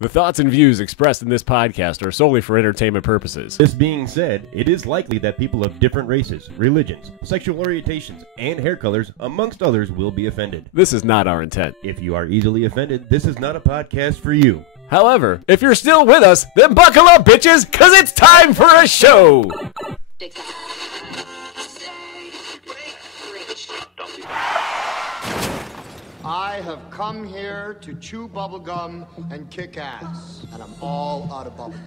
The thoughts and views expressed in this podcast are solely for entertainment purposes. This being said, it is likely that people of different races, religions, sexual orientations, and hair colors, amongst others, will be offended. This is not our intent. If you are easily offended, this is not a podcast for you. However, if you're still with us, then buckle up, bitches, because it's time for a show! I have come here to chew bubblegum and kick ass, and I'm all out of bubblegum.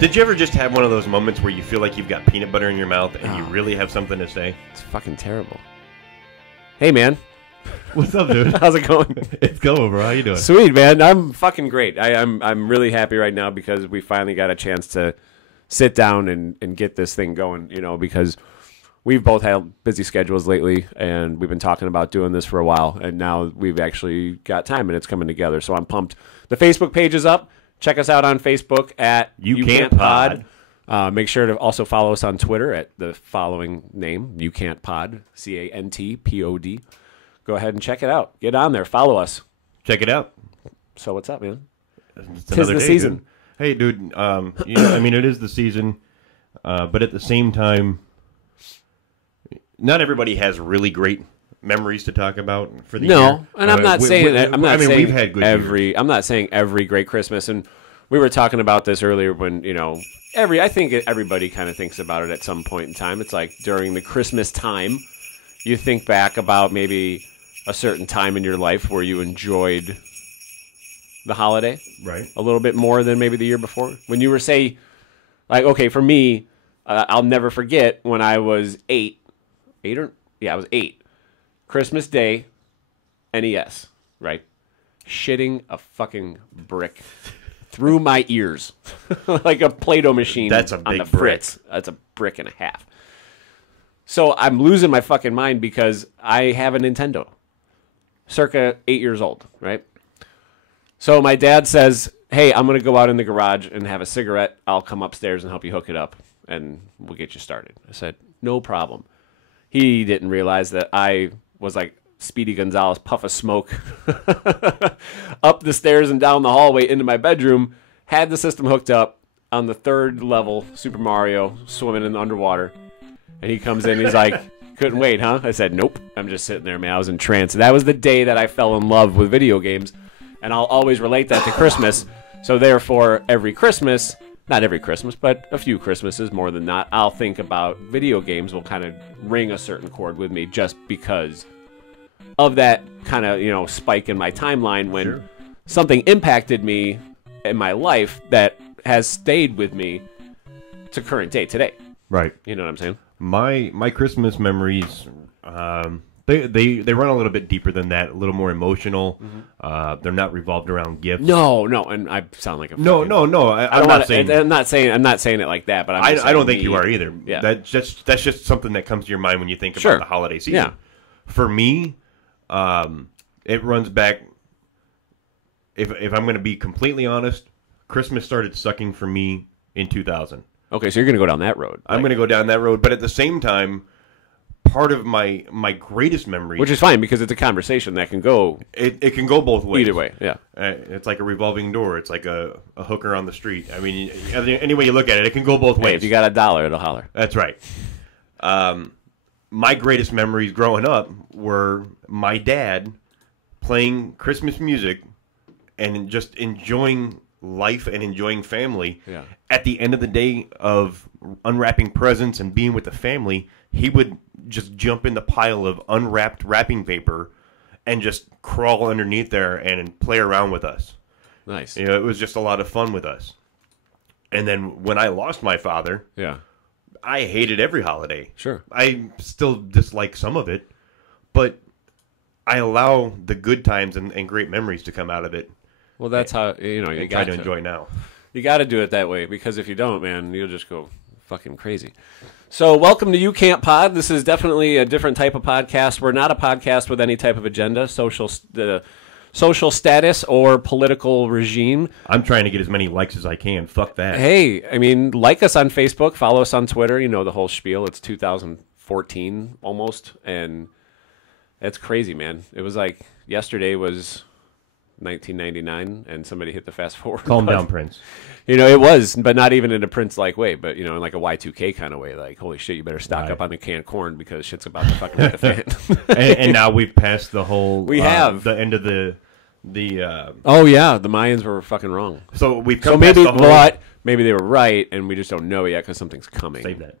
Did you ever just have one of those moments where you feel like you've got peanut butter in your mouth and you really have something to say? It's fucking terrible. Hey, man. What's up, dude? How's it going? It's going, bro. How you doing? Sweet, man. I'm fucking great. I'm really happy right now because we finally got a chance to sit down and get this thing going, you know, because we've both had busy schedules lately, and we've been talking about doing this for a while, and now we've actually got time, and it's coming together, so I'm pumped. The Facebook page is up. Check us out on Facebook at You Can't Pod. Make sure to also follow us on Twitter at the following name, You Can't Pod, CANTPOD. Go ahead and check it out. Get on there. Follow us. Check it out. So what's up, man? It's Tis the season. Dude. Hey, dude. You know, I mean, it is the season, but at the same time, not everybody has really great memories to talk about for the year. No, and I'm not saying that. We've had good years. I'm not saying every great Christmas, and we were talking about this earlier when, you know, I think everybody kind of thinks about it at some point in time. It's like during the Christmas time, you think back about maybe a certain time in your life where you enjoyed the holiday, right, a little bit more than maybe the year before. When you were, say, like, okay, for me, I'll never forget when I was I was 8. Christmas Day, NES, right? Shitting a fucking brick through my ears like a Play-Doh machine. That's a on big the Fritz. That's a brick and a half. So I'm losing my fucking mind because I have a Nintendo, circa 8 years old, right? So my dad says, hey, I'm going to go out in the garage and have a cigarette. I'll come upstairs and help you hook it up, and we'll get you started. I said, no problem. He didn't realize that I was like Speedy Gonzalez, puff of smoke up the stairs and down the hallway into my bedroom, had the system hooked up on the 3rd level, Super Mario, swimming in the underwater. And he comes in, he's like, couldn't wait, huh? I said, nope. I'm just sitting there, man. I was in trance. That was the day that I fell in love with video games, and I'll always relate that to Christmas. So therefore, every Christmas, not every Christmas, but a few Christmases more than not, I'll think about video games will kind of ring a certain chord with me just because of that kind of, you know, spike in my timeline when something impacted me in my life that has stayed with me to current day today. Right. You know what I'm saying? My Christmas memories, they run a little bit deeper than that, a little more emotional. They're not revolved around gifts. No, and I sound like a no. I'm not saying I'm not saying it like that, but I don't think you are either. Yeah. That's just something that comes to your mind when you think about the holiday season. Yeah. For me, it runs back. If I'm going to be completely honest, Christmas started sucking for me in 2000. Okay, so you're going to go down that road. I'm going to go down that road, but at the same time, part of my greatest memory, which is fine because it's a conversation that can go. It can go both ways. Either way, yeah. It's like a revolving door. It's like a hooker on the street. I mean, any way you look at it, it can go both ways. Hey, if you got $1, it'll holler. That's right. My greatest memories growing up were my dad playing Christmas music and just enjoying life and enjoying family. Yeah. At the end of the day of unwrapping presents and being with the family, he would just jump in the pile of unwrapped wrapping paper and just crawl underneath there and play around with us. Nice. You know, it was just a lot of fun with us. And then when I lost my father, yeah, I hated every holiday. Sure. I still dislike some of it, but I allow the good times and great memories to come out of it. Well, that's how, you I got try to enjoy now. You got to do it that way, because if you don't, man, you'll just go fucking crazy. So welcome to You Can't Pod. This is definitely a different type of podcast. We're not a podcast with any type of agenda, social status, or political regime. I'm trying to get as many likes as I can. Fuck that. Hey, I mean, like us on Facebook, follow us on Twitter. You know the whole spiel. It's 2014 almost, and it's crazy, man. It was like yesterday was 1999, and somebody hit the fast forward Calm button. down, Prince. You know, it was, but not even in a Prince-like way, but, you know, in like a Y2K kind of way. Like, holy shit, you better stock up on the canned corn because shit's about to fucking hit the fan. and now we've passed the whole... We have. The end of the oh, yeah, the Mayans were fucking wrong. So we've come So past maybe, the whole... but maybe they were right, and we just don't know yet because something's coming. Save that.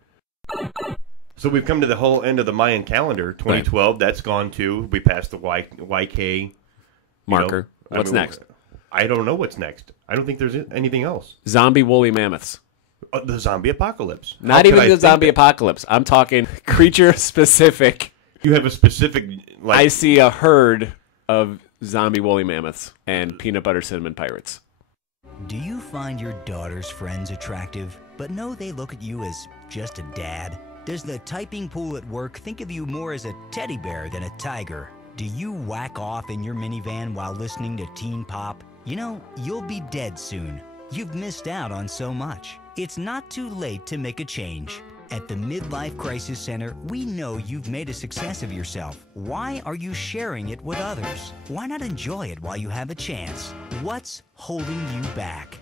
So we've come to the whole end of the Mayan calendar. 2012, that's gone too. We passed the YK... Marker. What's next? I don't know what's next. I don't think there's anything else. Zombie woolly mammoths. The zombie apocalypse. Not even the zombie apocalypse. I'm talking creature specific. You have a specific... I see a herd of zombie woolly mammoths and peanut butter cinnamon pirates. Do you find your daughter's friends attractive, but know they look at you as just a dad? Does the typing pool at work think of you more as a teddy bear than a tiger? Do you whack off in your minivan while listening to teen pop? You know, you'll be dead soon. You've missed out on so much. It's not too late to make a change. At the Midlife Crisis Center, we know you've made a success of yourself. Why are you sharing it with others? Why not enjoy it while you have a chance? What's holding you back?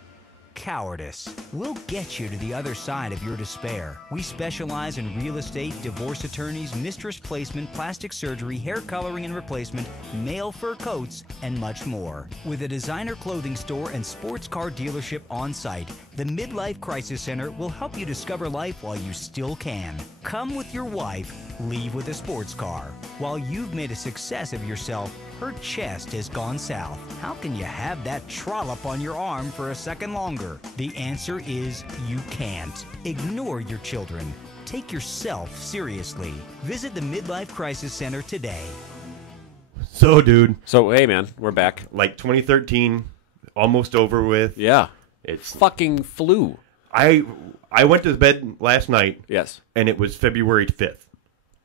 Cowardice. We'll get you to the other side of your despair. We specialize in real estate, divorce attorneys, mistress placement, plastic surgery, hair coloring and replacement, male fur coats, and much more. With a designer clothing store and sports car dealership on site, the Midlife Crisis Center will help you discover life while you still can. Come with your wife, leave with a sports car. While you've made a success of yourself, her chest has gone south. How can you have that trollop on your arm for a second longer? The answer is you can't. Ignore your children. Take yourself seriously. Visit the Midlife Crisis Center today. So, dude. So, hey, man, we're back. Like 2013, almost over with. Yeah. It's fucking flu. I went to bed last night. Yes. And it was February 5th,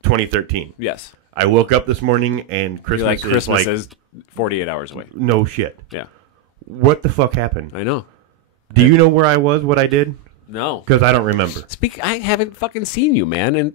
2013. Yes. I woke up this morning and Christmas is 48 hours away. No shit. Yeah. What the fuck happened? I know. Do you know where I was, what I did? No. Because I don't remember. I haven't fucking seen you, man, and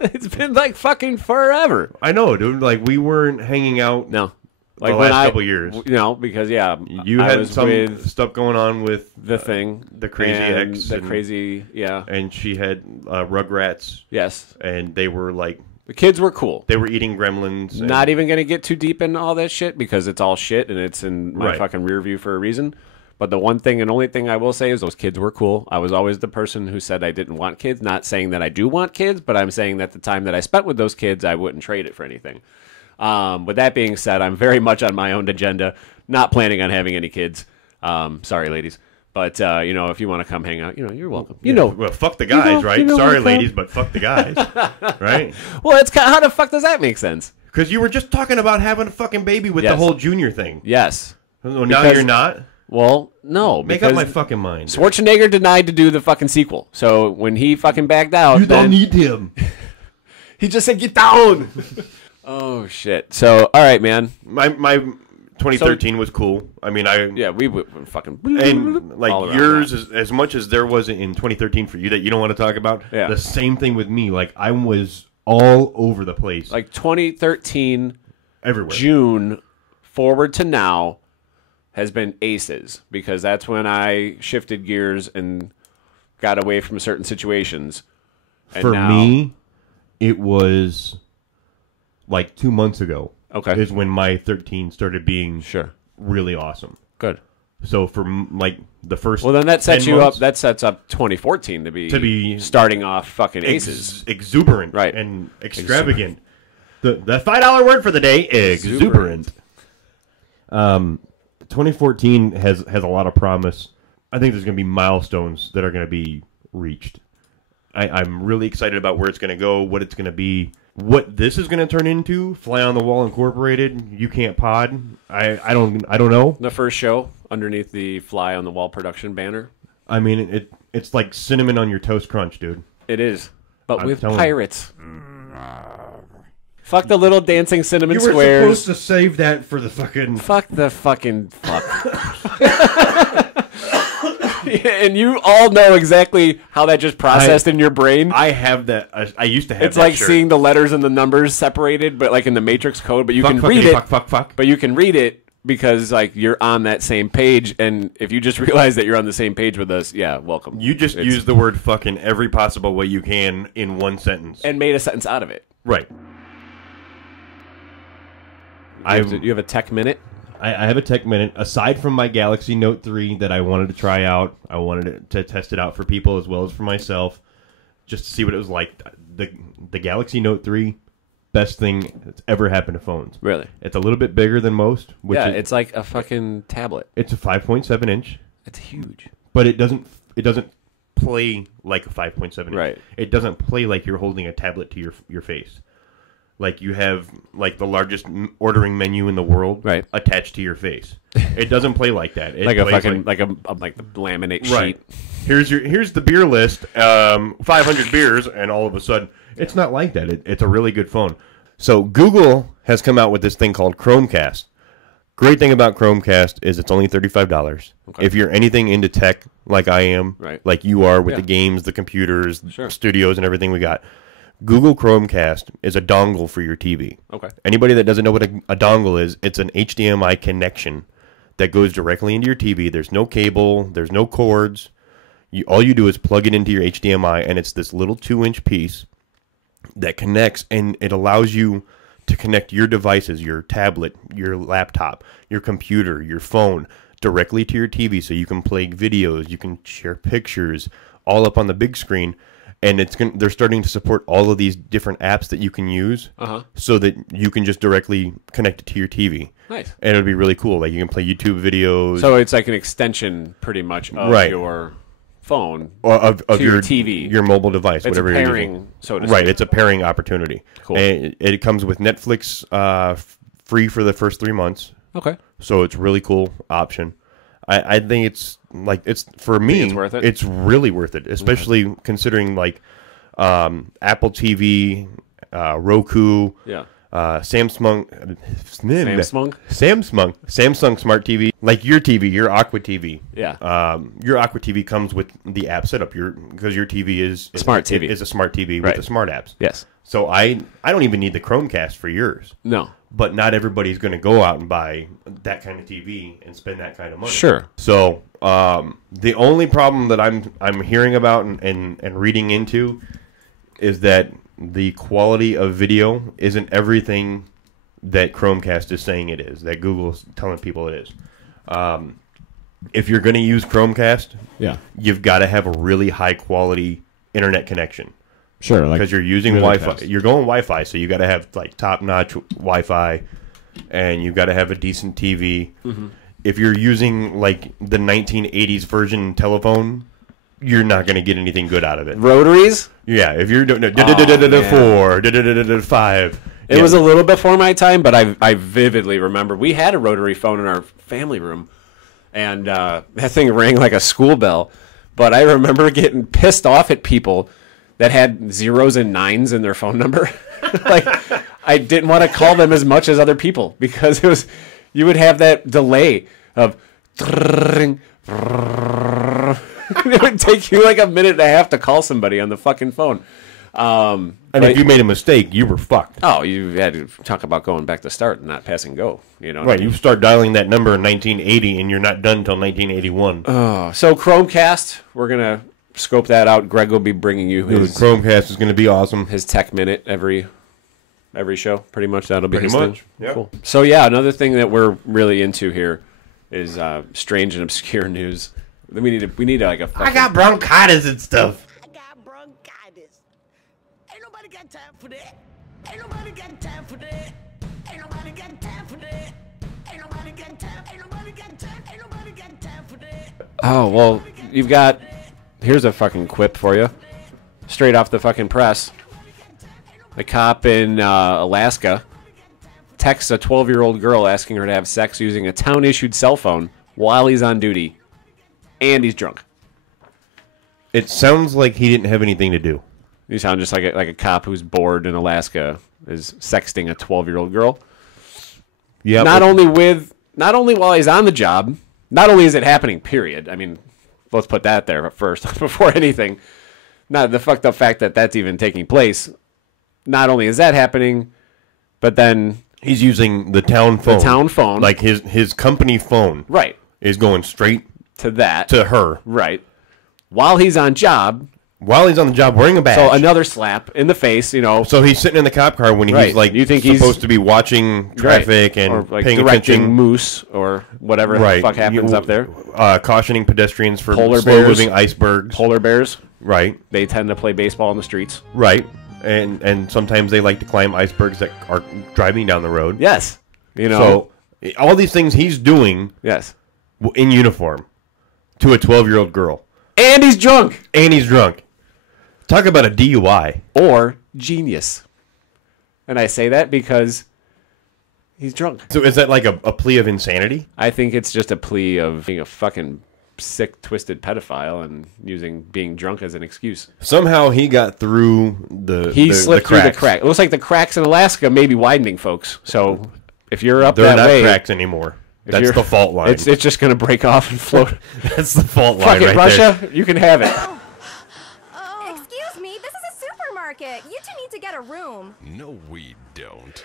it's been like fucking forever. I know, dude. Like, we weren't hanging out. No. Like the last couple years. You know, because, yeah. You had some stuff going on with the thing. The crazy ex. The crazy, yeah. And she had Rugrats. Yes. And they were like... The kids were cool. They were eating gremlins. Not even going to get too deep into all that shit because it's all shit and it's in my fucking rear view for a reason. But the one thing and only thing I will say is those kids were cool. I was always the person who said I didn't want kids. Not saying that I do want kids, but I'm saying that the time that I spent with those kids, I wouldn't trade it for anything. With that being said, I'm very much on my own agenda. Not planning on having any kids. Sorry, ladies. But, you know, if you want to come hang out, you know, you're welcome. You know. Well, fuck the guys, right? Sorry, ladies, but fuck the guys. Right? Well, it's how the fuck does that make sense? Because you were just talking about having a fucking baby with the whole junior thing. Yes. So now you're not? Well, no. Make up my fucking mind. Schwarzenegger denied to do the fucking sequel. So when he fucking backed out... You don't need him. He just said, get down! Oh, shit. So, all right, man. My 2013 was cool. I mean, we went fucking... And, like, yours, as much as there was in 2013 for you that you don't want to talk about, the same thing with me. Like, I was all over the place. Like, 2013... Everywhere. June forward to now has been aces because that's when I shifted gears and got away from certain situations. And for me, it was like 2 months ago. Okay. Is when my 13 started being really awesome. Good. So for like the first then that sets you months, up. That sets up 2014 to be starting off fucking aces, exuberant, right, and extravagant. The $5 word for the day: exuberant. 2014 has a lot of promise. I think there's going to be milestones that are going to be reached. I'm really excited about where it's going to go, what it's going to be, what this is going to turn into. Fly on the Wall Incorporated, You Can't Pod. I don't know. The first show underneath the Fly on the Wall production banner. I mean, it's like cinnamon on your toast crunch, dude. It is, but I'm with telling you. pirates. Fuck the little dancing cinnamon You were squares. supposed to save that for the fucking... Fuck the fucking fuck. And you all know exactly how that just processed in your brain. I have that. I used to have It's that like shirt. seeing the letters and the numbers separated, but like in the Matrix code. But you Fuck, can fuck, read hey, it. fuck. But you can read it because like you're on that same page. And if you just realize that you're on the same page with us, yeah, welcome. You just use the word fucking every possible way you can in one sentence. And made a sentence out of it. Right. You have a tech minute. I have a tech minute. Aside from my Galaxy Note 3 that I wanted to try out, I wanted to test it out for people as well as for myself, just to see what it was like. The Galaxy Note 3, best thing that's ever happened to phones. Really? It's a little bit bigger than most. Which Yeah, is, it's like a fucking tablet. it's a 5.7 inch, It's huge. but it doesn't play like a 5.7 inch. Right. It doesn't play like you're holding a tablet to your face. Like you have like the largest ordering menu in the world Right. attached to your face. It doesn't play like that. It Like a plays fucking like the laminate right. sheet. Here's the beer list. 500 beers, and all of a sudden, it's not like that. It's a really good phone. So Google has come out with this thing called Chromecast. Great thing about Chromecast is it's only $35. Okay. If you're anything into tech like I am, Right. like you are with Yeah. the games, the computers, Sure. studios, and everything we got, Google Chromecast is a dongle for your TV. Okay. Anybody that doesn't know what a dongle is, it's an HDMI connection that goes directly into your TV. There's no cable, there's no cords. All you do is plug it into your HDMI, and it's this little 2-inch piece that connects, and it allows you to connect your devices, your tablet, your laptop, your computer, your phone, directly to your TV, so you can play videos, you can share pictures, all up on the big screen. And they're starting to support all of these different apps that you can use, so that you can just directly connect it to your TV. Nice. And it'll be really cool. Like you can play YouTube videos, So it's like an extension, pretty much, of Right. your phone. or of to your your TV. your mobile device, It's whatever a you're pairing, using. so to Right, speak. it's a pairing opportunity. Cool. And it comes with Netflix free for the first 3 months, Okay. so it's a really cool option. I think it's for me. it's worth it? It's really worth it, especially considering like Apple TV, Roku, Yeah. Samsung Smart TV, like your TV, your Aqua TV. Yeah. Your Aqua TV comes with the app setup. Because your TV is Smart TV. is a smart TV Right. with the smart apps. Yes. So I don't even need the Chromecast for yours. No. But not everybody's going to go out and buy that kind of TV and spend that kind of money. Sure. So the only problem that I'm hearing about and reading into is that the quality of video isn't everything that Chromecast is saying it is, that Google's telling people it is. If you're going to use Chromecast, Yeah. you've got to have a really high quality internet connection. Sure. Because you're using really Wi-Fi. fast. You're going Wi-Fi, so you got to have like top-notch Wi-Fi, and you got to have a decent TV. Mm-hmm. If you're using like the 1980s version telephone, you're not going to get anything good out of it. Rotaries? Yeah, if you're doing man. 4, 5. It was a little before my time, but I vividly remember we had a rotary phone in our family room, and that thing rang like a school bell. But I remember getting pissed off at people that had zeros and nines in their phone number. Like I didn't want to call them as much as other people because you would have that delay of it would take you like a minute and a half to call somebody on the fucking phone. And if you made a mistake, you were fucked. Oh, you had to talk about going back to start and not pass and go. You know, what Right, I mean? you start dialing that number in 1980, and you're not done until 1981. So Chromecast, we're gonna scope that out. Greg will be bringing you Dude, his Chromecast is going to be awesome. tech minute every show. Pretty much that'll be Pretty his much, thing. yep. Cool. So yeah, another thing that we're really into here is strange and obscure news. We need like a. I got bronchitis and stuff. I got bronchitis. Ain't nobody got time for that. Ain't nobody got time for that. Ain't nobody got time for that. Ain't nobody got time. Ain't nobody got time. Ain't nobody got time for that. Oh well, you've got. Here's a fucking quip for you. straight off the fucking press. The cop in Alaska texts a 12-year-old girl asking her to have sex using a town-issued cell phone while he's on duty, and he's drunk. It sounds like he didn't have anything to do. You sound just like a cop who's bored in Alaska is sexting a 12-year-old girl. Yeah. Not only while he's on the job, not only is it happening, period. I mean, let's put that there first before anything. Not the fucked up fact that that's even taking place. Not only is that happening, but then he's using the town phone. The town phone. Like his company phone. Right. Is going straight to that. To her. Right. While he's on job. While he's on the job wearing a badge. So another slap in the face, you know. So he's sitting in the cop car when he's like you think supposed to be watching traffic and or like paying directing attention. moose or whatever the fuck happens up there. Cautioning pedestrians for Polar slow-moving icebergs. Polar bears. Right. They tend to play baseball on the streets. Right. And sometimes they like to climb icebergs that are driving down the road. Yes. You know. So all these things he's doing. Yes. In uniform to a 12-year-old girl. And he's drunk. Talk about a DUI. Or genius. And I say that because he's drunk. So is that like a plea of insanity? I think it's just a plea of being a fucking sick, twisted pedophile and being drunk as an excuse. Somehow he got through He slipped through the crack. It looks like the cracks in Alaska may be widening, folks. So if you're up They're that way... They're not cracks anymore. That's the fault line. It's just going to break off and float. That's the fault Fuck line it, Russia. You can have it. Excuse me, this is a supermarket. You two need to get a room. No, we don't.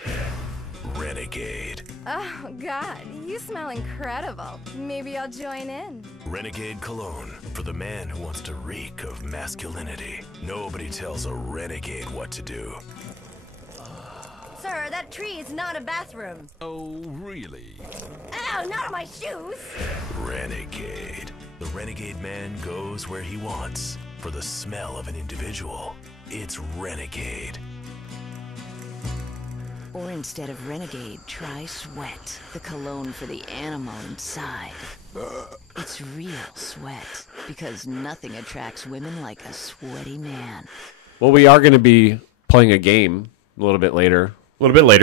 Renegade. Oh, God, you smell incredible. Maybe I'll join in. Renegade Cologne, for the man who wants to reek of masculinity. Nobody tells a renegade what to do. Sir, that tree is not a bathroom. Oh, really? Ow, not on my shoes! Renegade. The renegade man goes where he wants. For the smell of an individual, it's Renegade. Or instead of Renegade, try Sweat, the cologne for the animal inside. It's real sweat, because nothing attracts women like a sweaty man. Well, we are going to be playing a game a little bit later.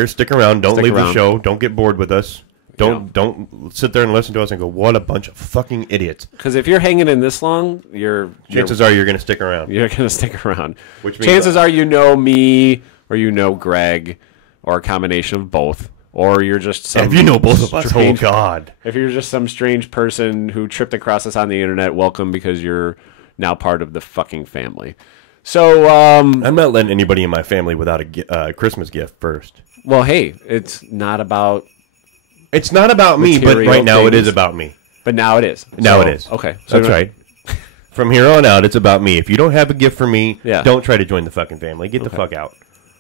Stick around. Don't leave the show. Don't get bored with us. Don't sit there and listen to us and go, what a bunch of fucking idiots. Because if you're hanging in this long, chances are you're going to stick around. You're going to stick around. Which means chances are you know me or you know Greg or a combination of both. Or you're just some... If you know both of us, oh God. If you're just some strange person who tripped across us on the internet, welcome, because you're now part of the fucking family. So, I'm not letting anybody in my family without a Christmas gift first. Well, hey, it's not about... It's not about me, but right now it is about me. But now it is. Now it is. Okay. So that's right. From here on out, it's about me. If you don't have a gift for me, don't try to join the fucking family. Get the fuck out.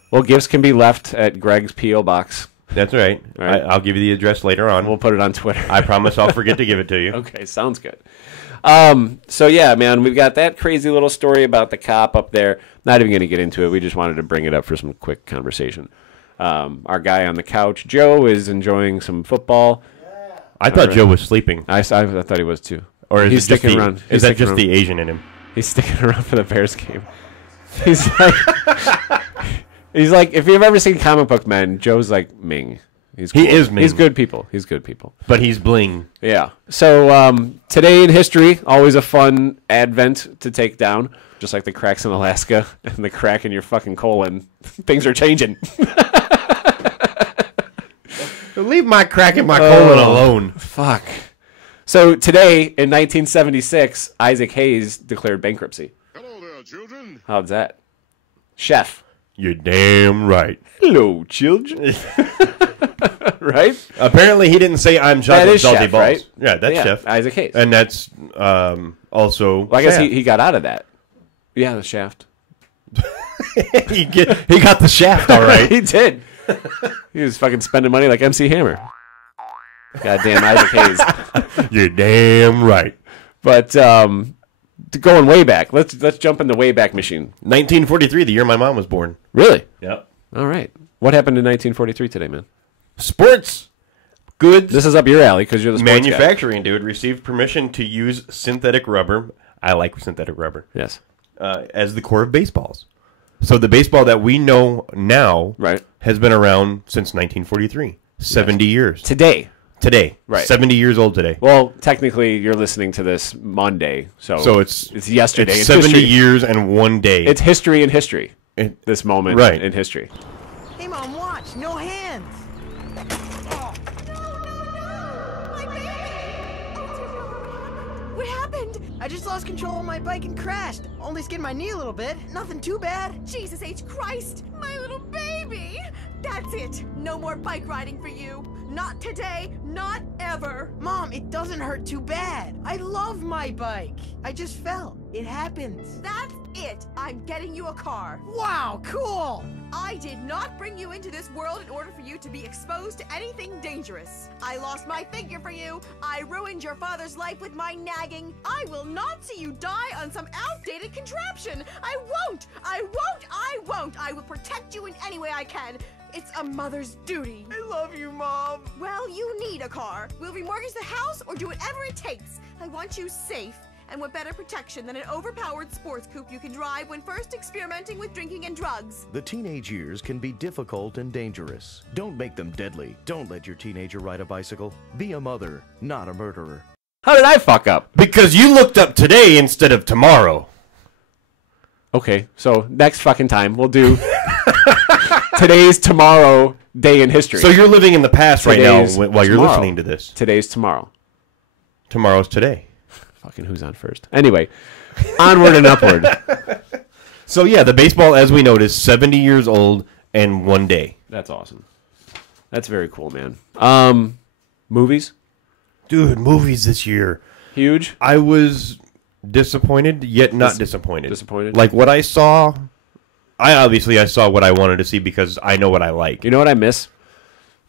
Well, gifts can be left at Greg's P.O. Box. That's right. I'll give you the address later on. We'll put it on Twitter. I promise I'll forget to give it to you. Okay, sounds good. So, yeah, man, we've got that crazy little story about the cop up there. Not even going to get into it. We just wanted to bring it up for some quick conversation. Our guy on the couch, Joe, is enjoying some football. I thought Joe was sleeping. I thought he was too. Or is he's sticking around? Is that just the Asian in him? He's sticking around for the Bears game. He's like, if you've ever seen Comic Book Men, Joe's like Ming. He is Ming. He's good people. But he's bling. Yeah. So today in history, always a fun advent to take down. Just like the cracks in Alaska and the crack in your fucking colon. Things are changing. Leave my crack in my colon alone. Fuck. So today, in 1976, Isaac Hayes declared bankruptcy. Hello there, children. How's that? Chef. You're damn right. Hello, children. Right? Apparently, he didn't say I'm chocolate salty Chef, balls. Right? Yeah, that's Chef. Isaac Hayes. And that's also. Well, I guess he got out of that. Yeah, the Shaft. he got the Shaft, all right. He did. He was fucking spending money like MC Hammer. Goddamn Isaac Hayes. You're damn right. But going way back, let's jump in the way back machine. 1943, the year my mom was born. Really? Yep. All right. What happened in 1943 today, man? Sports goods. This is up your alley because you're the sports manufacturing guy. Dude received permission to use synthetic rubber. I like synthetic rubber. Yes. as the core of baseballs. So the baseball that we know now has been around since 1943. 70 years. Today. Right. 70 years old today. Well, technically, you're listening to this Monday, so it's yesterday. It's 70 years and 1 day. It's history in history. This moment in history. Hey, Mom, watch. No hands. What happened? I just lost control of my bike and crashed. Only skinned my knee a little bit. Nothing too bad. Jesus H. Christ, my little baby! That's it. No more bike riding for you. Not today, not ever. Mom, it doesn't hurt too bad. I love my bike. I just fell. It happens. That's it. I'm getting you a car. Wow, cool! I did not bring you into this world in order for you to be exposed to anything dangerous. I lost my figure for you. I ruined your father's life with my nagging. I will not see you die on some outdated contraption. I won't. I won't. I won't. I will protect you in any way I can. It's a mother's duty. I love you, Mom. Well, you need a car. We'll remortgage the house or do whatever it takes. I want you safe. And what better protection than an overpowered sports coupe you can drive when first experimenting with drinking and drugs? The teenage years can be difficult and dangerous. Don't make them deadly. Don't let your teenager ride a bicycle. Be a mother, not a murderer. How did I fuck up? Because you looked up today instead of tomorrow. Okay, so next fucking time we'll do today's tomorrow day in history. So you're living in the past right now while you're listening to this. Today's tomorrow. Tomorrow's today. Fucking who's on first? Anyway, onward and upward. So yeah, the baseball, as we noticed, 70 years old and 1 day. That's awesome. That's very cool, man. Movies? Dude, movies this year. Huge? I was disappointed, yet not disappointed. Disappointed? Like what I saw, I saw what I wanted to see because I know what I like. You know what I miss?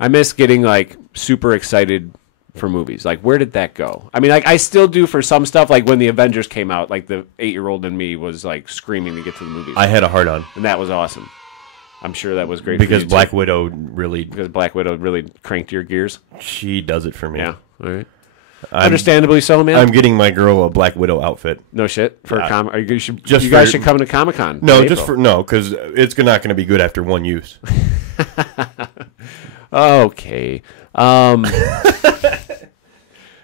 I miss getting like super excited for movies. Like, where did that go? I mean, like, I still do for some stuff. Like when the Avengers came out, like the 8-year-old in me was like screaming to get to the movies. I had a hard on, and that was awesome. I'm sure that was great because for you Black too. Widow really cranked your gears. She does it for me. Yeah, all right. Understandably so, man. I'm getting my girl a Black Widow outfit. No shit for you guys should come to Comic-Con. No, because it's not going to be good after one use. Okay.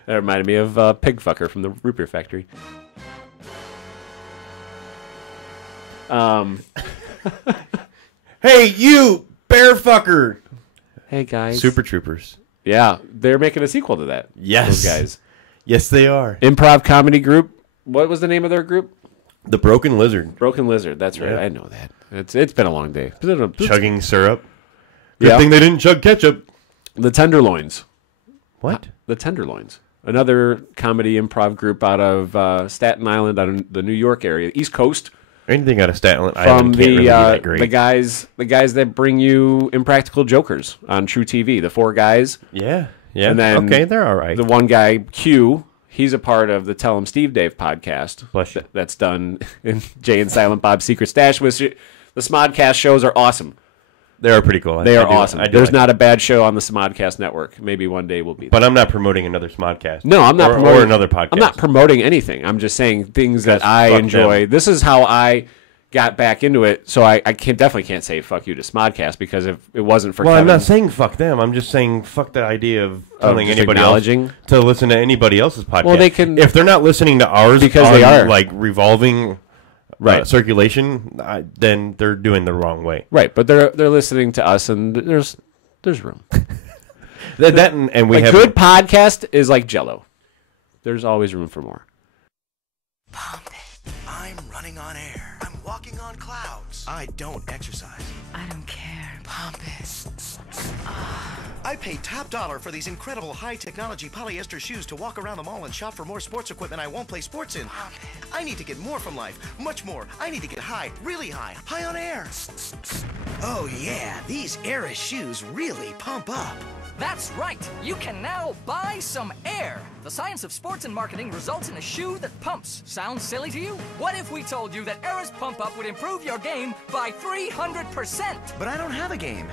That reminded me of Pig Fucker from the Root Beer Factory. Hey, you bear fucker! Hey guys, Super Troopers. Yeah, they're making a sequel to that. Yes, those guys. Yes, they are. Improv comedy group. What was the name of their group? The Broken Lizard. Broken Lizard. That's right. Yeah. I know that. It's been a long day. Chugging syrup. Good thing they didn't chug ketchup. The Tenderloins. What? The Tenderloins. Another comedy improv group out of Staten Island, out of the New York area, East Coast. Anything out of Staten Island can't really be that great. The guys that bring you Impractical Jokers on True TV. The 4 guys. Yeah. And then they're all right. The one guy, Q, he's a part of the Tell 'em Steve Dave podcast. That's done in Jay and Silent Bob's Secret Stash. The Smodcast shows are awesome. They are pretty cool. They are awesome. There's not a bad show on the Smodcast network. Maybe one day we'll be there. But I'm not promoting another Smodcast. No, I'm not promoting. Or another podcast. I'm not promoting anything. I'm just saying things that I enjoy. This is how I got back into it. So I definitely can't say fuck you to Smodcast, because if it wasn't for Kevin, I'm not saying fuck them. I'm just saying fuck the idea of telling anybody else to listen to anybody else's podcast. Well, they can, if they're not listening to ours because they are like revolving circulation, then they're doing the wrong way. Right, but they're listening to us, and there's room. and we have good podcast is like Jell-O. There's always room for more. Pump it. I'm running on air. I'm walking on clouds. I don't exercise. I don't care. Pump it. I pay top dollar for these incredible high-technology polyester shoes to walk around the mall and shop for more sports equipment I won't play sports in. I need to get more from life. Much more. I need to get high. Really high. High on air. Oh, yeah. These Air shoes really pump up. That's right. You can now buy some air. The science of sports and marketing results in a shoe that pumps. Sounds silly to you? What if we told you that Air's Pump Up would improve your game by 300%? But I don't have a game.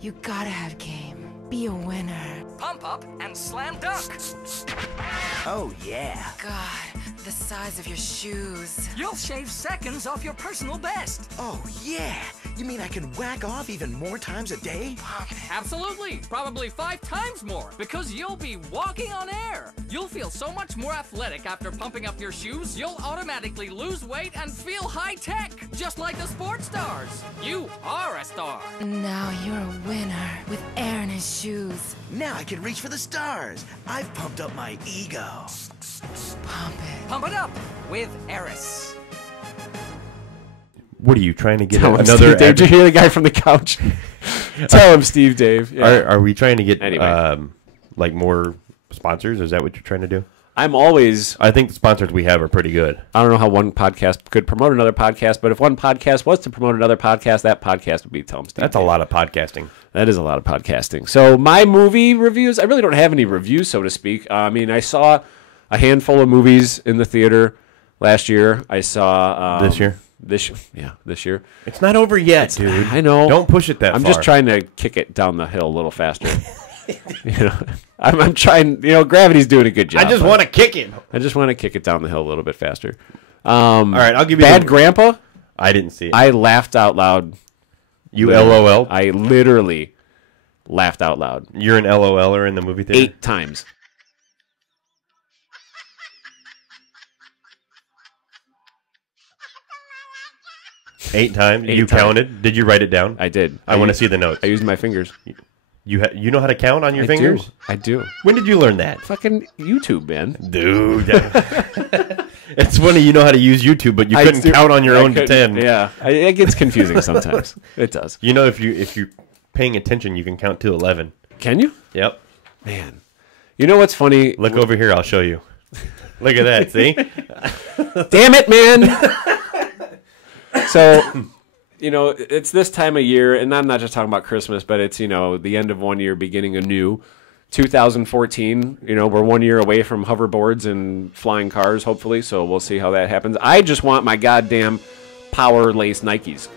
You gotta have game. Be a winner. pump up, and slam dunk. Oh, yeah. God, the size of your shoes. You'll shave seconds off your personal best. Oh, yeah. You mean I can whack off even more times a day? Absolutely. Probably 5 times more, because you'll be walking on air. You'll feel so much more athletic after pumping up your shoes, you'll automatically lose weight and feel high-tech, just like the sports stars. You are a star. Now you're a winner with air in his shoes. Now I can reach for the stars. I've pumped up my ego. Pump it. Pump it up with Eris. What are you trying to get Tell him, another? Steve Dave. Did you hear the guy from the couch? Tell him, Steve Dave. Yeah. Are we trying to get Anyway. like more sponsors? Is that what you're trying to do? I'm always. I think the sponsors we have are pretty good. I don't know how one podcast could promote another podcast, but if one podcast was to promote another podcast, that podcast would be Tell him, Steve That's Dave. a lot of podcasting. That is a lot of podcasting. So my movie reviews, I really don't have any reviews, so to speak. I mean, I saw a handful of movies in the theater last year. I saw This year? This year. It's not over yet, dude. I know. Don't push it that I'm far. just trying to kick it down the hill a little faster. I'm trying. Gravity's doing a good job. I just want to kick it. I just want to kick it down the hill a little bit faster. All right, I'll give you Bad Grandpa. I didn't see it. I laughed out loud. You LOL? I literally laughed out loud. You're an LOLer in the movie theater? 8 times. Eight times? 8 You times. counted? Did you write it down? I did. I want to see the notes. I used my fingers. You know how to count on your fingers? I do. When did you learn that? Fucking YouTube, man. Dude. It's funny you know how to use YouTube, but you couldn't count on your own to 10. Yeah. It gets confusing sometimes. It does. You know, if you're paying attention, you can count to 11. Can you? Yep. Man. You know what's funny? Look over here. I'll show you. Look at that. See? Damn it, man. So, it's this time of year, and I'm not just talking about Christmas, but it's, the end of one year, beginning a new. 2014, we're 1 year away from hoverboards and flying cars, hopefully, so we'll see how that happens. I just want my goddamn Power Lace Nikes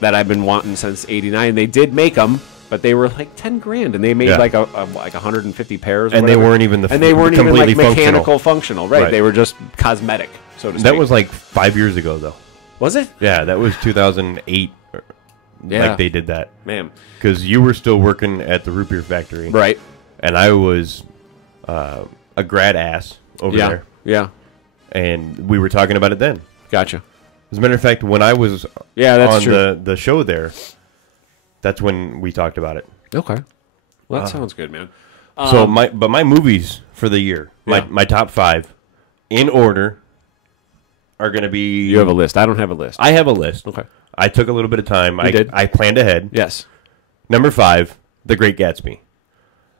that I've been wanting since '89. They did make them, but they were like $10,000, and they made like 150 pairs. Or and whatever. they weren't even and they weren't even like completely mechanical functional, right? They were just cosmetic, so to speak. That was like 5 years ago, though. Was it? Yeah, that was 2008. Yeah. Like they did that. Man. Because you were still working at the root beer factory. Right. And I was a grad ass over there. Yeah. And we were talking about it then. Gotcha. As a matter of fact, when I was that's on true. the show there, that's when we talked about it. Okay. Well, that sounds good, man. So my movies for the year, my top 5, in order, are going to be... You have a list. I don't have a list. I have a list. Okay. I took a little bit of time. You did? I planned ahead. Yes. Number 5, The Great Gatsby.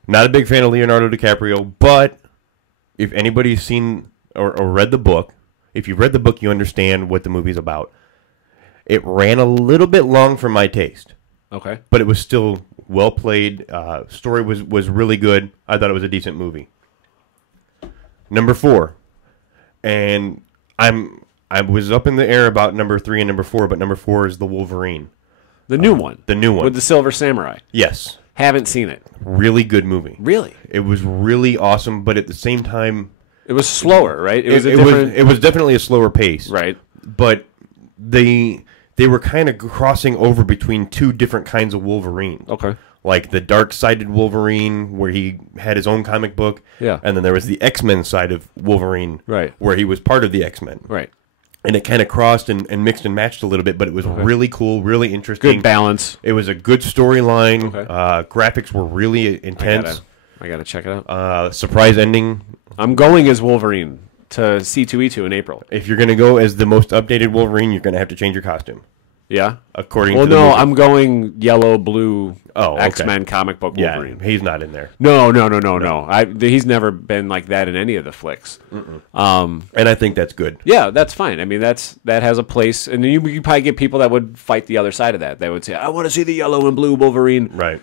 Not a big fan of Leonardo DiCaprio, but if anybody's seen or read the book, if you've read the book, you understand what the movie's about. It ran a little bit long for my taste. Okay. But it was still well played. Story was really good. I thought it was a decent movie. Number 4, and I was up in the air about number 3 and number 4, but number 4 is The Wolverine. The new one. The new one. With the Silver Samurai. Yes. Haven't seen it. Really good movie. Really? It was really awesome, but at the same time... It was slower, right? It was definitely a slower pace. Right. But they were kind of crossing over between 2 different kinds of Wolverine. Okay. Like the dark-sided Wolverine, where he had his own comic book. Yeah. And then there was the X-Men side of Wolverine. Right. Where he was part of the X-Men. Right. And it kind of crossed and mixed and matched a little bit, but it was really cool, really interesting. Good balance. It was a good storyline. Okay. Graphics were really intense. I gotta check it out. Surprise ending. I'm going as Wolverine to C2E2 in April. If you're going to go as the most updated Wolverine, you're going to have to change your costume. Yeah? According to the movie. I'm going yellow, blue, okay. X-Men comic book Wolverine. Yeah, he's not in there. No. He's never been like that in any of the flicks. And I think that's good. Yeah, that's fine. I mean, that has a place. And you probably get people that would fight the other side of that. They would say, I want to see the yellow and blue Wolverine. Right.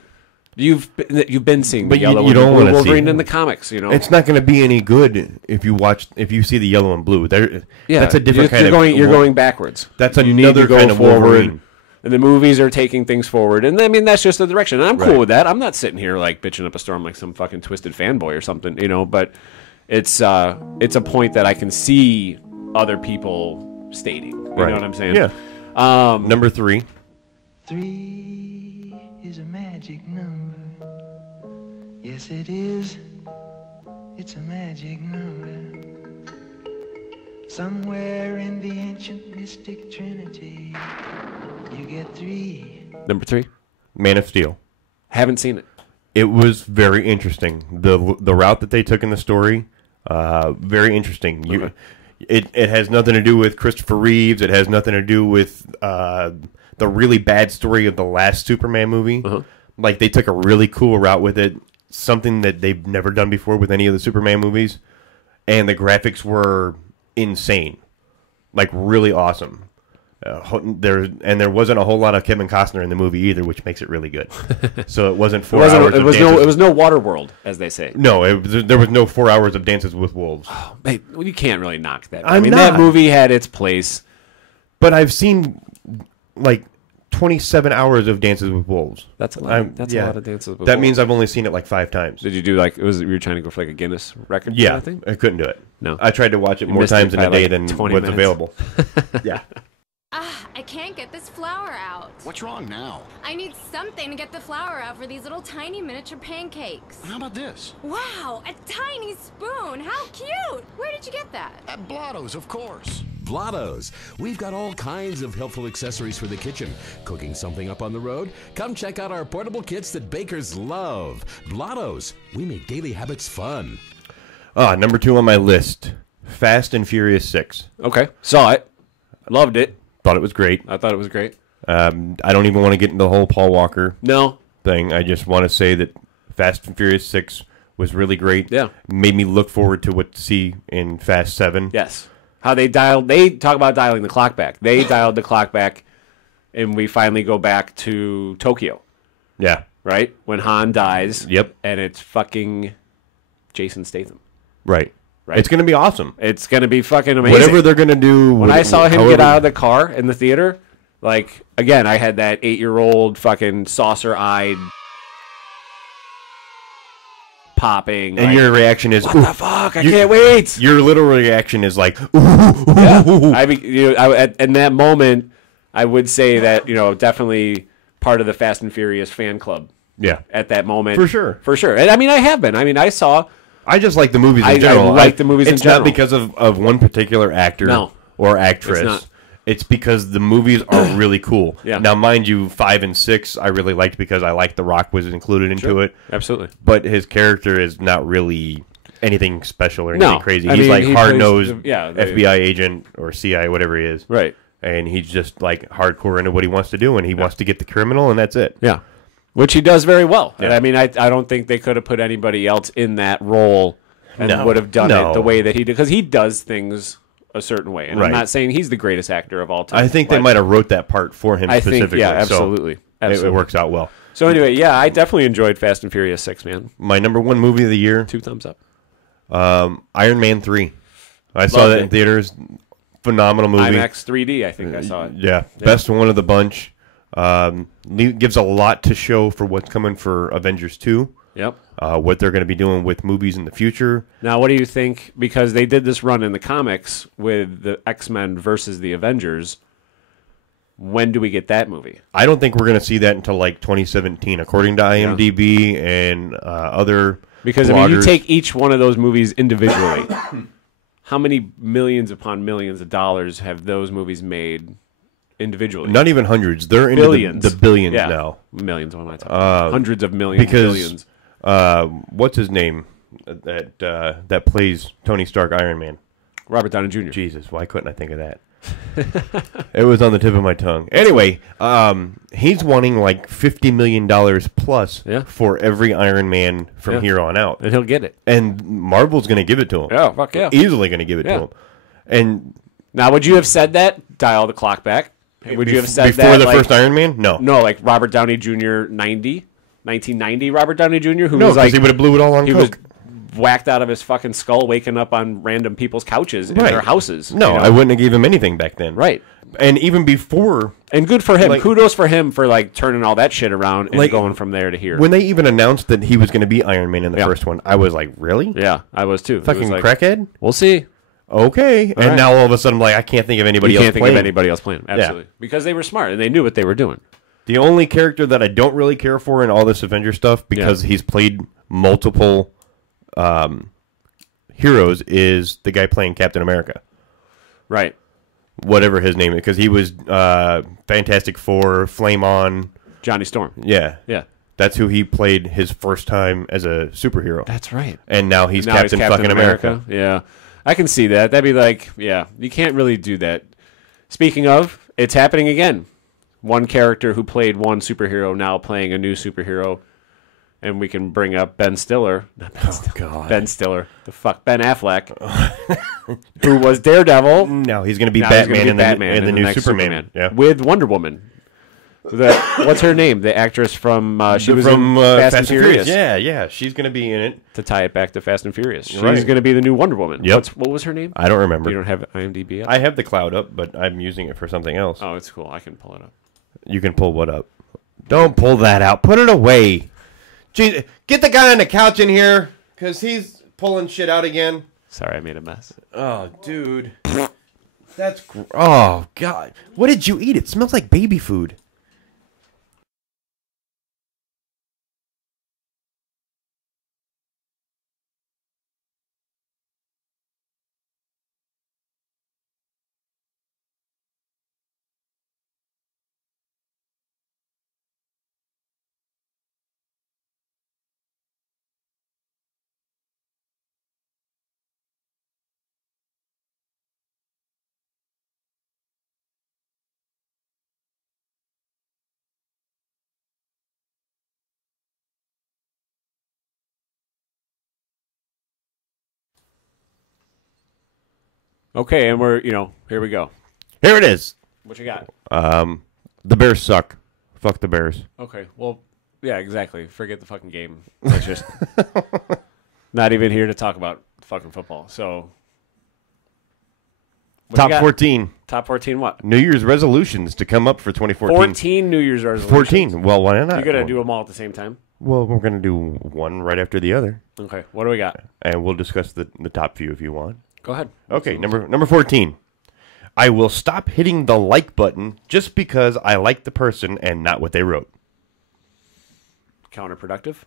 You've been seeing the But yellow you and don't blue wanna see Wolverine it. in the comics, It's not going to be any good if you see the yellow and blue. That's a different kind of... You're going backwards. That's You need another to go kind of forward. Wolverine. And the movies are taking things forward. And I mean, that's just the direction. And I'm cool Right. with that. I'm not sitting here like bitching up a storm like some fucking twisted fanboy or something, you know, but it's a point that I can see other people stating. You Right. know what I'm saying? Yeah. Number 3. 3 is a magic number. Yes, it is. It's a magic number. Somewhere in the ancient mystic trinity, you get 3. Number 3. Man of Steel. Haven't seen it. It was very interesting. The route that they took in the story, very interesting. It has nothing to do with Christopher Reeves. It has nothing to do with the really bad story of the last Superman movie. Like, they took a really cool route with it, something that they've never done before with any of the Superman movies, and the graphics were insane, like really awesome. There wasn't a whole lot of Kevin Costner in the movie either, which makes it really good. So it wasn't 4 hours. It was no Waterworld, as they say. No, there was no 4 hours of Dances with Wolves. Oh, mate, well, you can't really knock that. I'm that not. movie had its place. But I've seen like 27 hours of Dances with Wolves. That's a lot. That's a lot of Dances with Wolves. That means I've only seen it like 5 times. Did you do like you were trying to go for like a Guinness record? Yeah, kind of thing? I couldn't do it. No, I tried to watch it You more missed times it in a by, day like, than 20 what's minutes. available. Yeah. I can't get this flour out. What's wrong now? I need something to get the flour out for these little tiny miniature pancakes. How about this? Wow, a tiny spoon. How cute. Where did you get that? At Blotto's, of course. Blotto's. We've got all kinds of helpful accessories for the kitchen. Cooking something up on the road? Come check out our portable kits that bakers love. Blotto's. We make daily habits fun. Number 2 on my list, Fast and Furious 6. Okay, saw it, loved it. Thought it was great. I thought it was great. I don't even want to get into the whole Paul Walker thing. I just want to say that Fast and Furious 6 was really great. Yeah. Made me look forward to what to see in Fast 7. Yes. How they talk about dialing the clock back. They dialed the clock back, and we finally go back to Tokyo. Yeah. Right? When Han dies. Yep. And it's fucking Jason Statham. Right. Right. It's going to be awesome. It's going to be fucking amazing. Whatever they're going to do. When I saw him get out of the car in the theater, like, again, I had that 8-year-old fucking saucer-eyed popping. And like, your reaction is, what the fuck? I can't wait. Your literal reaction is like, Yeah. I mean, in that moment, I would say that, definitely part of the Fast and Furious fan club. Yeah. At that moment. For sure. For sure. And I mean, I have been. I mean, I just like the movies in general. I like the movies in general. It's not because of one particular actor or actress. It's not. It's because the movies are really cool. Yeah. Now, mind you, 5 and 6 I really liked because I liked The Rock was included into it. Absolutely. But his character is not really anything special or anything crazy. I He's mean, like he hard-nosed plays FBI agent or CIA, whatever he is. Right. And he's just like hardcore into what he wants to do, and he wants to get the criminal, and that's it. Yeah. Which he does very well. Yeah. And I mean, I don't think they could have put anybody else in that role and would have done it the way that he did. Because he does things a certain way. And I'm not saying he's the greatest actor of all time. I think they might have wrote that part for him specifically. Yeah, absolutely. So it works out well. So anyway, yeah, I definitely enjoyed Fast and Furious 6, man. My number 1 movie of the year. 2 thumbs up. Iron Man 3. I saw that in theaters. Phenomenal movie. IMAX 3D, I think I saw it. Yeah, best one of the bunch. Gives a lot to show for what's coming for Avengers 2. Yep. What they're going to be doing with movies in the future. Now, what do you think? Because they did this run in the comics with the X-Men versus the Avengers. When do we get that movie? I don't think we're going to see that until like 2017, according to IMDb and other Because, bloggers. I mean, you take each one of those movies individually. How many millions upon millions of dollars have those movies made individually? Not even hundreds. They're into billions. the billions Yeah. now. Millions, what am I talking about? Hundreds of millions, because, billions. What's his name that plays Tony Stark Iron Man? Robert Downey Jr. Jesus, why couldn't I think of that? It was on the tip of my tongue. Anyway, he's wanting like $50 million plus for every Iron Man from here on out. And he'll get it. And Marvel's going to give it to him. Yeah, fuck yeah. Easily going to give it to him. And now, would you have said that? Dial the clock back. Would you have said before that the like, first Iron Man? No. No, like Robert Downey Jr. 1990 Robert Downey Jr. Who No, was because like he would have blew it all on he coke. was whacked out of his fucking skull, waking up on random people's couches in their houses. No, you know? I wouldn't have gave him anything back then. Right. And even before, and good for him. like- Kudos for him for like turning all that shit around and Like, going from there to here. when they even announced that he was going to be Iron Man in the Yeah. first one, I was like, really? Yeah, I was too. It Fucking was like, crackhead? We'll see. Okay. And right. now all of a sudden, I'm like, I can't think of anybody You else can't think playing. of anybody else playing. Yeah. Absolutely. Because they were smart and they knew what they were doing. The only character that I don't really care for in all this Avenger stuff, because he's played multiple heroes, is the guy playing Captain America. Right. Whatever his name is, because he was Fantastic Four, Flame On. Johnny Storm. Yeah. Yeah. That's who he played his first time as a superhero. That's right. And now he's Captain fucking America. Yeah. I can see that. That'd be like, yeah, you can't really do that. Speaking of, it's happening again. One character who played one superhero now playing a new superhero. And we can bring up Ben Stiller. Not Ben Stiller. God. Ben Stiller. The fuck? Ben Affleck. Who was Daredevil. No, he's going to be Now he's Batman, gonna be in, Batman the new next Superman. Yeah. With Wonder Woman. What's her name? The actress from she was from in Fast and Furious. Yeah. She's going to be in it. To tie it back to Fast and Furious. She's Right. going to be the new Wonder Woman. Yep. What was her name? I don't remember. You don't have IMDb up? I have the cloud up, but I'm using it for something else. Oh, it's cool. I can pull it up. You can pull what up? Don't pull that out. Put it away. Jeez, get the guy on the couch in here, because he's pulling shit out again. Sorry, I made a mess. Oh, dude. That's... Oh, God. What did you eat? It smells like baby food. Okay, and we're, here we go. Here it is. What you got? The Bears suck. Fuck the Bears. Okay, well, yeah, exactly. Forget the fucking game. Let's just not even here to talk about fucking football. So, what you Top got? 14. Top 14 what? New Year's resolutions to come up for 2014. 14 New Year's resolutions. 14. Well, why not? You got to do them all at the same time? Well, we're going to do one right after the other. Okay, what do we got? And we'll discuss the top few if you want. Go ahead. Okay, number 14. I will stop hitting the like button just because I like the person and not what they wrote. Counterproductive.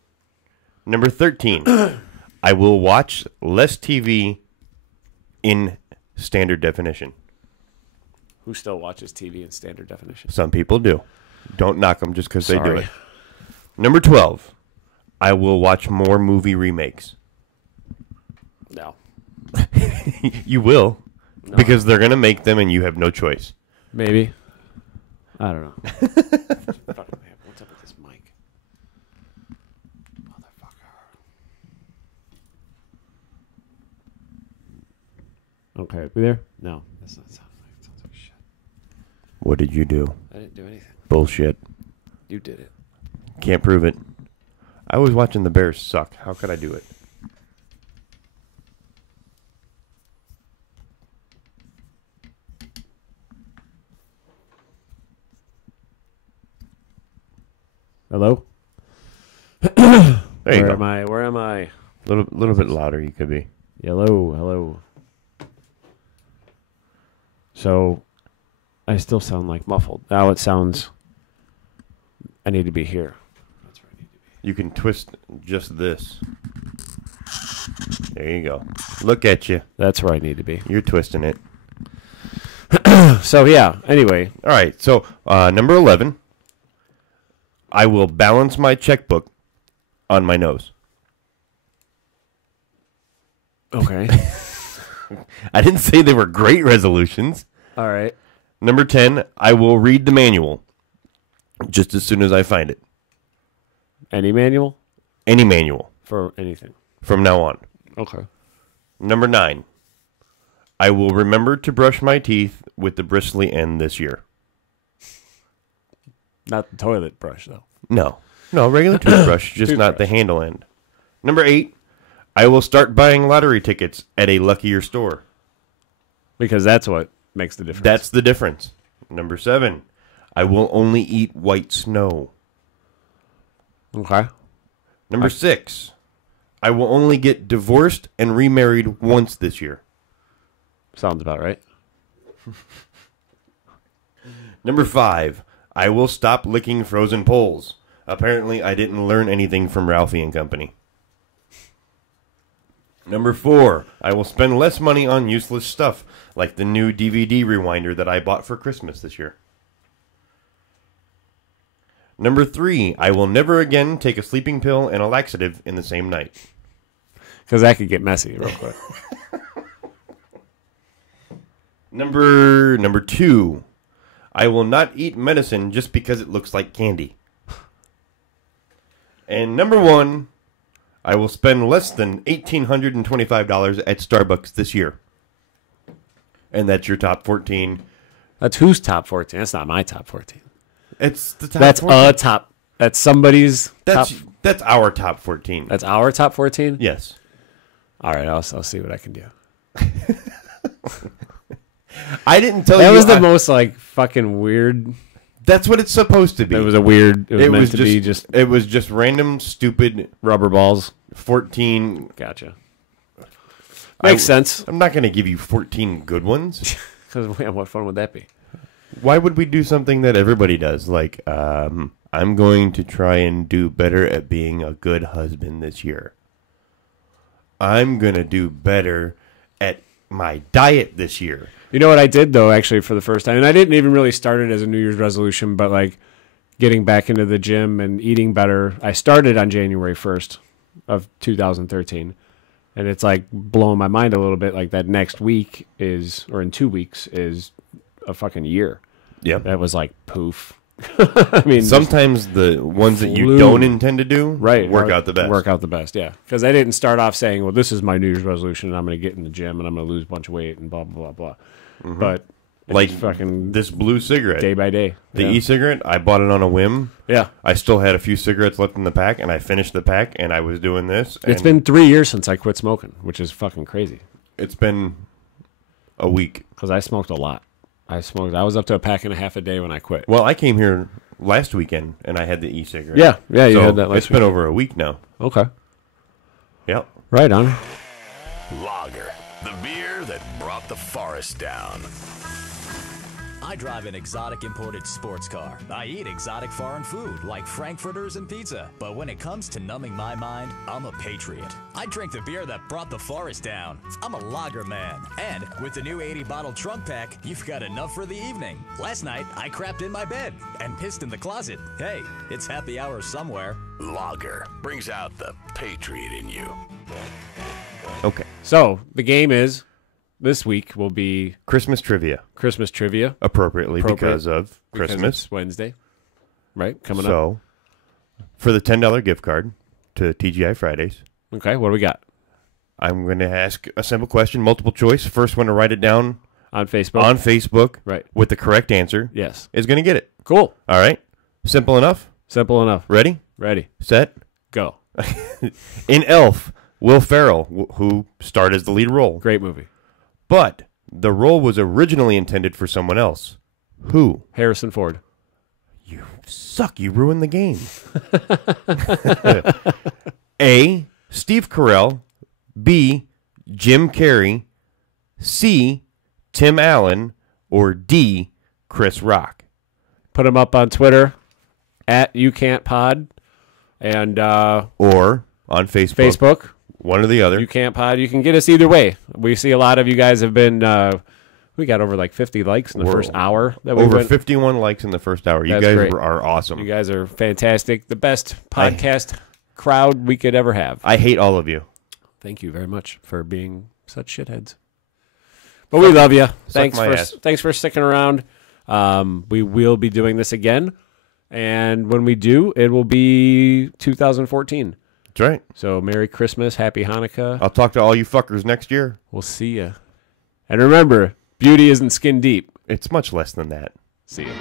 Number 13. I will watch less TV in standard definition. Who still watches TV in standard definition? Some people do. Don't knock them just because they do Sorry. it. Number 12. I will watch more movie remakes. No. You will. No. Because they're going to make them and you have no choice. Maybe. I don't know. What's up with this mic? Motherfucker. Okay, we there? No, that's not sound like. It sounds like shit. What did you do? I didn't do anything. Bullshit. You did it. Can't prove it. I was watching the Bears suck. How could I do it? Hello? There you Where go. am I? Where am I? Little bit louder you could be. Hello. So, I still sound like muffled. Now it sounds... I need to be here. You can twist just this. There you go. Look at you. That's where I need to be. You're twisting it. So, yeah. Anyway. All right. So, number 11. I will balance my checkbook on my nose. Okay. I didn't say they were great resolutions. All right. Number 10. I will read the manual just as soon as I find it. Any manual? Any manual. For anything. From now on. Okay. Number 9. I will remember to brush my teeth with the bristly end this year. Not the toilet brush, though. No, regular toothbrush, just not the handle end. Number 8. I will start buying lottery tickets at a luckier store. Because that's what makes the difference. That's the difference. Number 7, I will only eat white snow. Okay. Number 6, I will only get divorced and remarried once this year. Sounds about right. Number 5, I will stop licking frozen poles. Apparently, I didn't learn anything from Ralphie and Company. Number 4, I will spend less money on useless stuff, like the new DVD rewinder that I bought for Christmas this year. Number 3, I will never again take a sleeping pill and a laxative in the same night. Because that could get messy real quick. Number 2, I will not eat medicine just because it looks like candy. And number 1, I will spend less than $1,825 at Starbucks this year. And that's your top 14. That's whose top 14? That's not my top 14. It's the top That's 14. a top. That's somebody's top. That's our top 14. That's our top 14? Yes. All right, I'll see what I can do. I didn't tell that you. That was the most, like, fucking weird. That's what it's supposed to be. It was a weird. It was meant to be just. It was just random, stupid rubber balls. 14. Gotcha. Makes sense. I'm not going to give you 14 good ones. Because what fun would that be? Why would we do something that everybody does? Like, I'm going to try and do better at being a good husband this year. I'm going to do better at my diet this year. You know what I did, though, actually, for the first time? And I didn't even really start it as a New Year's resolution, but, like, getting back into the gym and eating better. I started on January 1st of 2013. And it's, like, blowing my mind a little bit. Like, that next week is, or in 2 weeks, is a fucking year. Yeah. That was, like, poof. I mean, sometimes the ones that you don't intend to do work out the best. Work out the best, yeah. Because I didn't start off saying, well, this is my New Year's resolution, and I'm going to get in the gym, and I'm going to lose a bunch of weight, and blah, blah, blah, blah. Mm-hmm. But like fucking this blue cigarette. Day by day. The e-cigarette, I bought it on a whim. Yeah. I still had a few cigarettes left in the pack, and I finished the pack, and I was doing this. It's been 3 years since I quit smoking, which is fucking crazy. It's been a week. Because I smoked a lot. I was up to a pack and a half a day when I quit. Well, I came here last weekend, and I had the e-cigarette. Yeah, you had that last It's been over a week now. Okay. Yep. Right on. Lager, the beer that brought the forest down. I drive an exotic imported sports car. I eat exotic foreign food like frankfurters and pizza. But when it comes to numbing my mind, I'm a patriot. I drink the beer that brought the forest down. I'm a lager man. And with the new 80-bottle trunk pack, you've got enough for the evening. Last night, I crapped in my bed and pissed in the closet. Hey, it's happy hour somewhere. Lager brings out the patriot in you. Okay. So, the game is... This week will be Christmas trivia. Christmas trivia. Appropriately because of Christmas. It's Wednesday. Right? Coming up. So, for the $10 gift card to TGI Fridays. Okay, what do we got? I'm going to ask a simple question, multiple choice. First one to write it down on Facebook. On Facebook. Right. With the correct answer. Yes. Is going to get it. Cool. All right. Simple enough? Simple enough. Ready? Ready. Set. Go. In Elf, Will Ferrell, who starred as the lead role. Great movie. But the role was originally intended for someone else. Who? Harrison Ford. You suck. You ruined the game. A. Steve Carell. B. Jim Carrey. C. Tim Allen. Or D. Chris Rock. Put them up on Twitter at YouCan'tPod and or on Facebook. One or the other. You Can't Pod. You can get us either way. We see a lot of you guys have been. We got over like 50 likes in the first hour. That we over went. 51 likes in the first hour. You That's guys great. are awesome. You guys are fantastic. The best podcast crowd we could ever have. I hate all of you. Thank you very much for being such shitheads. But we love you. Thanks for sticking around. We will be doing this again, and when we do, it will be 2014. That's right. So Merry Christmas, Happy Hanukkah. I'll talk to all you fuckers next year. We'll see you. And remember, beauty isn't skin deep. It's much less than that. See you.